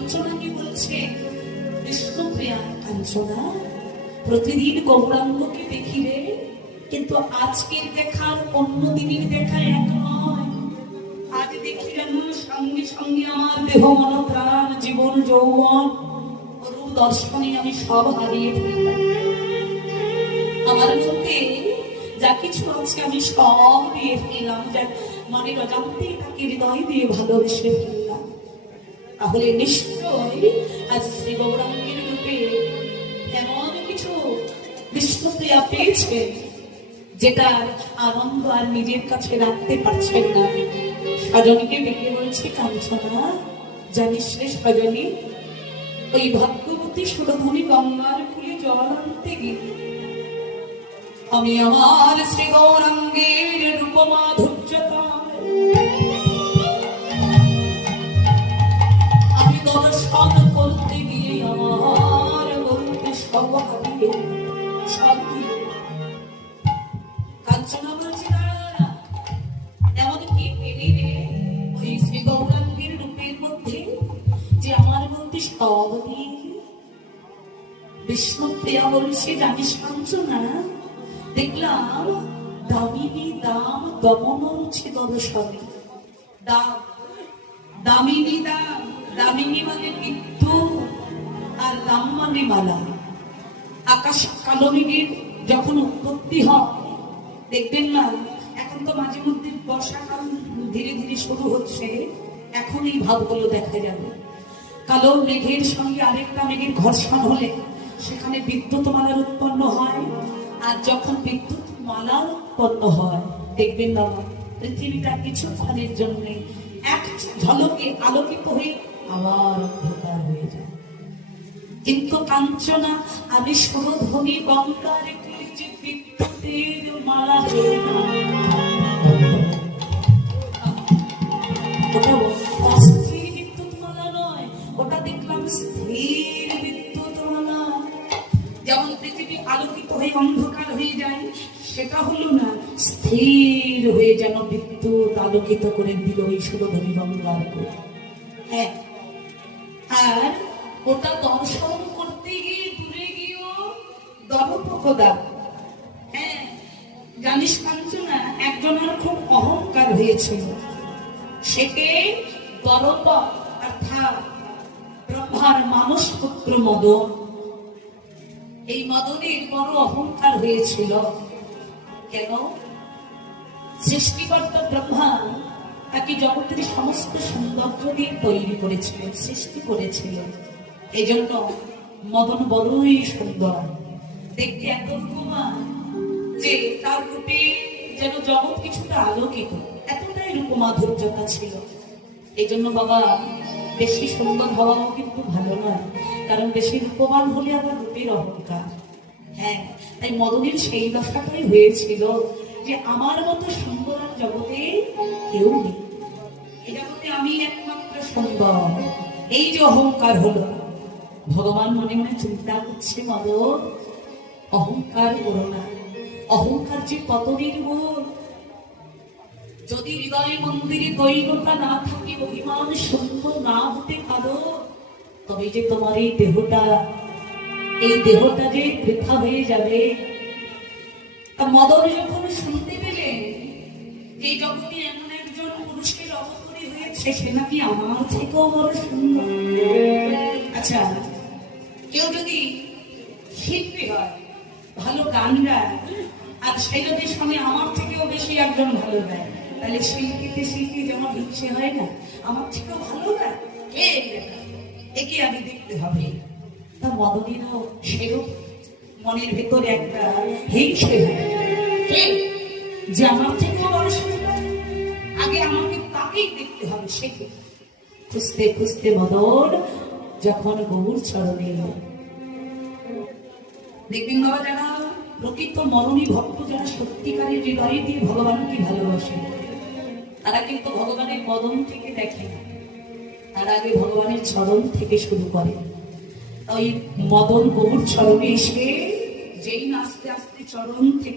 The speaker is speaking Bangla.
কাঞ্চনাকে বলছে, বিষ্ণুপ্রিয়া কাঞ্চনা, প্রতিদিন গৌরাঙ্গকে দেখিবে, কিন্তু আজকের দেখার অন্য দিনের দেখা এক নয়। আজ দেখি যেন সঙ্গে সঙ্গে আমার দেহ মন প্রাণ জীবন যৌবন রূপ দর্শনে আমি সব হারিয়ে ফেললাম। আমার মধ্যে যা কিছু আছে আমি সব দিয়ে ফেললাম, মানে অজান্তে তাকে হৃদয় দিয়ে ভালোবেসে ফেললাম। তাহলে নিশ্চয় আজ শ্রী গৌরাঙ্গের রূপে এমন কিছু বিষ্ণুপ্রিয়া পেয়েছে যেটা আনন্দ আর নিজের কাছে রাখতে পারছেন না। সজনীকে ডেকে বলছে, কাঞ্চনা জানিস রে সজনী, ওই ভাগ্যবতী সুরধনী গঙ্গার কুলে জল আনতে গিয়ে আমি আমার শ্রী গৌরাঙ্গের রূপমাধুর্যতা আমি দর্শন করতে গিয়ে আমার বলতে সব হারিয়ে সব দিয়ে কাঞ্চনা বলছে, না এমন কি পেলি রে ওই শ্রী গৌরাঙ্গের রূপের মধ্যে যে আমার মধ্যে সব দিয়ে। বিষ্ণুপ্রিয়া বলছে, জানিস কাঞ্চনা, দেখলাম দামিনী দাম দমন হচ্ছে দর্শনে। দাম দামিনী দাম, দামিনী মানে বিদ্যুৎ আর দাম মানে মালা। আকাশ কালো মেঘের যখন উৎপত্তি হয় দেখবেন না, এখন তো মাঝে মধ্যে বর্ষাকাল ধীরে ধীরে শুরু হচ্ছে, এখন এই ভাবগুলো দেখা যাবে। কালো মেঘের সঙ্গে আরেকটা মেঘের ঘর্ষণ হলে সেখানে বিদ্যুৎ মালার উৎপন্ন হয়, আর যখন বিদ্যুৎ মালার উৎপন্ন হয় দেখবেন না পৃথিবীটা কিছুক্ষণের জন্য এক ঝলকে আলোকিত হয়ে আবার অন্ধকার হয়ে যায়। কিন্তু কাঞ্চনা আমি সুরধনী গঙ্গার যে বিদ্যুতের মালা, ওটা অস্থির বিদ্যুৎ মালা নয়, ওটা দেখলাম স্থির বিদ্যুৎ মালা। যেমন পৃথিবী আলোকিত হয়ে অন্ধকার হয়ে যায়, সেটা হলো না, স্থির হয়ে যেন বিদ্যুৎ আলোকিত করে দিল ওই সুরধনী গঙ্গার কুল। হ্যাঁ, আর ওটা দর্শন করতে গিয়ে দূরে গিয়েও দর্পকদা। হ্যাঁ, জানিস কাঞ্চনা, একজনের খুব অহংকার হয়েছিল, সেকে দরপ অর্থাৎ ব্রহ্মার মানস পুত্র মদন। এই মদনের বড় অহংকার হয়েছিল। কেন? সৃষ্টিকর্তা ব্রহ্মা তাকে জগতের সমস্ত সৌন্দর্য দিয়ে তৈরি করেছিলেন, সৃষ্টি করেছিলেন। এই জন্য মদন বড়ই সুন্দর, দেখতে এত রূপমান যে তার রূপে যেন জগৎ কিছুটা আলোকিত, এতটাই রূপমাধুর্যতা ছিল। এই জন্য বাবা, বেশি সুন্দর হওয়াও কিন্তু ভালো নয়, কারণ বেশি রূপবান হলে আবার রূপের অহংকার। হ্যাঁ, তাই মদনের সেই দশাটাই হয়েছিল যে আমার মতো সুন্দর আর জগতে কেউ নেই, এই জগতে আমি একমাত্র সুন্দর। এই যে অহংকার হলো, ভগবান মনে মনে চিন্তা করছে, মদন অহংকার করো না, অহংকার যে কত নির্মূল। যদি হৃদয় মন্দিরে দৈবতা না থাকে, অভিমান সুন্দর না হতে পারো, তবে যে তোমার এই দেহটা যে বৃথা হয়ে যাবে। মদন যখন শুনতে পেলেন যে জগতে এমন একজন পুরুষের অবতরী হয়েছে, সে নাকি আমার থেকেও বড় সুন্দর। আচ্ছা, কেউ যদি শিল্পী হয়, ভালো গান গায়, আর সেই যদি শুনে আমার থেকেও বেশি একজন ভালো গায়, তাহলে শিল্পী যেমন হিংসে হয় না, আমার থেকেও ভালো গায়, একে আগে দেখতে হবে। তা মদনেরও সেরূপ মনের ভেতরে একটা হিংসে হয় যে আমার থেকেও বড় সুন্দর, আগে আমাকে তাকেই দেখতে হবে। সেকে খুঁজতে খুঁজতে মদন যখন গৌর চরণে এলো, দেখবেন বাবা, যারা প্রকৃত মরণী ভক্ত, যারা সত্যিকারের হৃদয় দিয়ে ভগবানকে ভালোবাসে, তারা কিন্তু ভগবানের মদন থেকে দেখে না, তারা আগে ভগবানের চরণ থেকে শুরু করে। ওই মদন গৌর চরণে এসে যেই আস্তে আস্তে চরণ থেকে